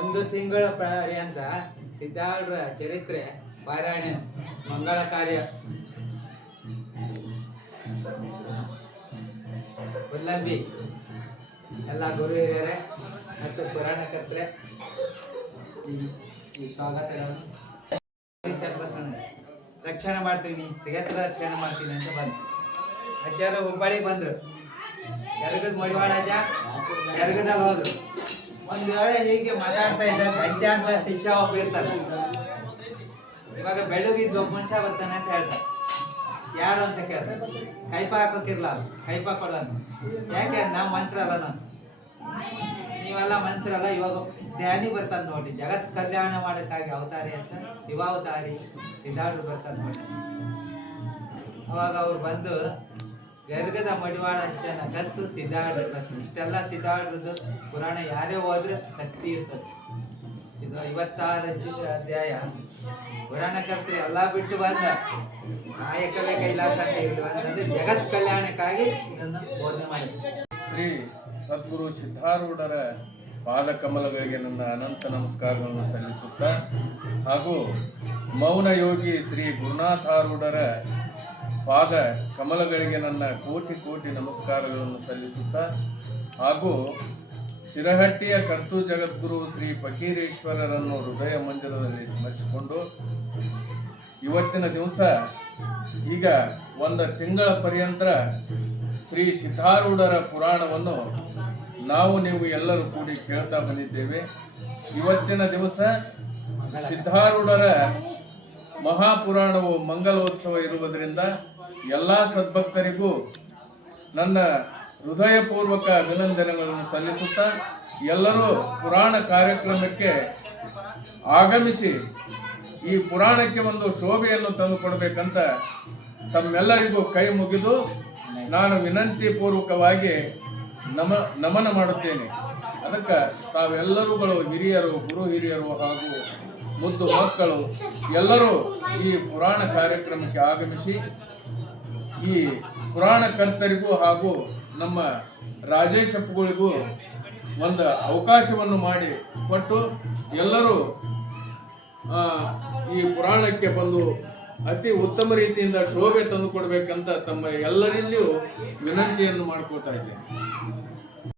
ಒಂದು ತಿಂಗಳ ಪರ್ಯಂತ ಸಿದ್ಧಾರ್ಢರ ಚರಿತ್ರೆ, ಪಾರಾಯಣ, ಮಂಗಳ ಕಾರ್ಯ. ಉಲ್ಲಂಬಿ ಎಲ್ಲ ಗುರು ಹಿರಿಯರೇ ಮತ್ತು ಪುರಾಣ ಕತ್ರೆ ಈ ಸ್ವಾಗತಗಳನ್ನು ರಕ್ಷಣೆ ಮಾಡ್ತೀನಿ ಸಿಗತ್ರ ರಕ್ಷಣೆ ಮಾಡ್ತೀನಿ ಅಂತ ಬಂದು ಅಜ್ಜಾರು ಹುಬ್ಬಳ್ಳಿಗೆ ಬಂದರು. ಎರಗದ ಮಡಿವಾಳ ಅಜ್ಜ ಎರಗದಲ್ಲಿ ಹೋದ್ರು. ಒಂದು ವೇಳೆ ಹೀಗೆ ಮಾತಾಡ್ತಾ ಇದ್ದ ಗಂಟೆ ಅಂತ ಶಿಷ್ಯ ಒಬ್ಬ ಇರ್ತಾರೆ. ಇವಾಗ ಬೆಳಗಿದ್ದು ಒಬ್ಬ ಮನುಷ್ಯ ಬರ್ತಾನೆ ಅಂತ ಹೇಳ್ತಾರೆ. ಯಾರು ಅಂತ ಕೇಳ್ತಾರೆ. ಕೈಪ ಹಾಕೋಕಿರ್ಲ ಕೈಪ ಕೊಡೋನು. ಯಾಕೆ? ನಾವು ಮನ್ಸರಲ್ಲ ನಾನು ನೀವೆಲ್ಲ ಮನ್ಸರಲ್ಲ. ಇವಾಗ ಧ್ಯಾನಿ ಬರ್ತಾನೆ ನೋಡಿ. ಜಗತ್ ಕಲ್ಯಾಣ ಮಾಡೋಕ್ಕಾಗಿ ಅವತಾರಿ ಅಂತ ಶಿವಾವತಾರಿ ಸಿದ್ಧಾರ್ಥ ಬರ್ತಾನೆ ನೋಡಿ. ಅವಾಗ ಅವ್ರು ಬಂದು ಗರ್ಗದ ಮಡಿವಾಳ ಅಂಚನ ಕತ್ತು ಸಿದ್ಧಾರ್ಥ ಇಷ್ಟೆಲ್ಲ ಸಿದ್ಧಾರ್ಥದ್ದು ಪುರಾಣ ಯಾರೇ ಹೋದ್ರೆ ಶಕ್ತಿ ಇರ್ತದೆ. ಇದು ಐವತ್ತಾರು ಅಧ್ಯಾಯ. ಪುರಾಣ ಕರ್ತರು ಎಲ್ಲ ಬಿಟ್ಟು ಬಂದ. ನಾಯಕವೇ ಕೈಲಾಸ ಜಗತ್ ಕಲ್ಯಾಣಕ್ಕಾಗಿ ಇದನ್ನು ಬೋಧನೆ ಮಾಡಿ ಶ್ರೀ ಸದ್ಗುರು ಸಿದ್ಧಾರೂಢರ ಪಾದಕಮಲಗಳಿಗೆ ನನ್ನ ಅನಂತ ನಮಸ್ಕಾರಗಳನ್ನು ಸಲ್ಲಿಸುತ್ತಾ ಹಾಗೂ ಮೌನ ಯೋಗಿ ಶ್ರೀ ಗುರುನಾಥಾರೂಢರ ಪಾದ ಕಮಲಗಳಿಗೆ ನನ್ನ ಕೋಟಿ ಕೋಟಿ ನಮಸ್ಕಾರಗಳನ್ನು ಸಲ್ಲಿಸುತ್ತಾ ಹಾಗೂ ಶಿರಹಟ್ಟಿಯ ಕರ್ತು ಜಗದ್ಗುರು ಶ್ರೀ ಫಕೀರೇಶ್ವರರನ್ನು ಹೃದಯ ಮಂದಿರದಲ್ಲಿ ಸ್ಮರಿಸಿಕೊಂಡು ಇವತ್ತಿನ ದಿವಸ ಈಗ ಒಂದು ತಿಂಗಳ ಪರ್ಯಂತ ಶ್ರೀ ಸಿದ್ಧಾರೂಢರ ಪುರಾಣವನ್ನು ನಾವು ನೀವು ಎಲ್ಲರೂ ಕೂಡಿ ಕೇಳ್ತಾ ಬಂದಿದ್ದೇವೆ. ಇವತ್ತಿನ ದಿವಸ ಸಿದ್ಧಾರೂಢರ ಮಹಾಪುರಾಣವು ಮಂಗಲೋತ್ಸವ ಇರುವುದರಿಂದ ಎಲ್ಲ ಸದ್ಭಕ್ತರಿಗೂ ನನ್ನ ಹೃದಯಪೂರ್ವಕ ಅಭಿನಂದನೆಗಳನ್ನು ಸಲ್ಲಿಸುತ್ತಾ ಎಲ್ಲರೂ ಪುರಾಣ ಕಾರ್ಯಕ್ರಮಕ್ಕೆ ಆಗಮಿಸಿ ಈ ಪುರಾಣಕ್ಕೆ ಒಂದು ಶೋಭೆಯನ್ನು ತಂದುಕೊಡಬೇಕಂತ ತಮ್ಮೆಲ್ಲರಿಗೂ ಕೈ ಮುಗಿದು ನಾನು ವಿನಂತಿ ಪೂರ್ವಕವಾಗಿ ನಮ ನಮನ ಮಾಡುತ್ತೇನೆ. ಅದಕ್ಕೆ ತಾವೆಲ್ಲರೂಗಳು ಹಿರಿಯರು ಗುರು ಹಿರಿಯರು ಹಾಗೂ ಮುದ್ದು ಮಕ್ಕಳು, ಎಲ್ಲರೂ ಈ ಪುರಾಣ ಕಾರ್ಯಕ್ರಮಕ್ಕೆ ಆಗಮಿಸಿ, ಈ ಪುರಾಣ ಕರ್ತರಿಗೂ ಹಾಗೂ ನಮ್ಮ ರಾಜೇಶಪ್ಪಗಳಿಗೂ ಒಂದು ಅವಕಾಶವನ್ನು ಮಾಡಿ ಕೊಟ್ಟು ಎಲ್ಲರೂ ಈ ಪುರಾಣಕ್ಕೆ ಬಂದು ಅತಿ ಉತ್ತಮ ರೀತಿಯಿಂದ ಶೋಭೆ ತಂದುಕೊಡ್ಬೇಕಂತ ತಮ್ಮ ಎಲ್ಲರಲ್ಲಿಯೂ ವಿನಂತಿಯನ್ನು ಮಾಡ್ಕೋತಾ ಇದ್ದೇನೆ.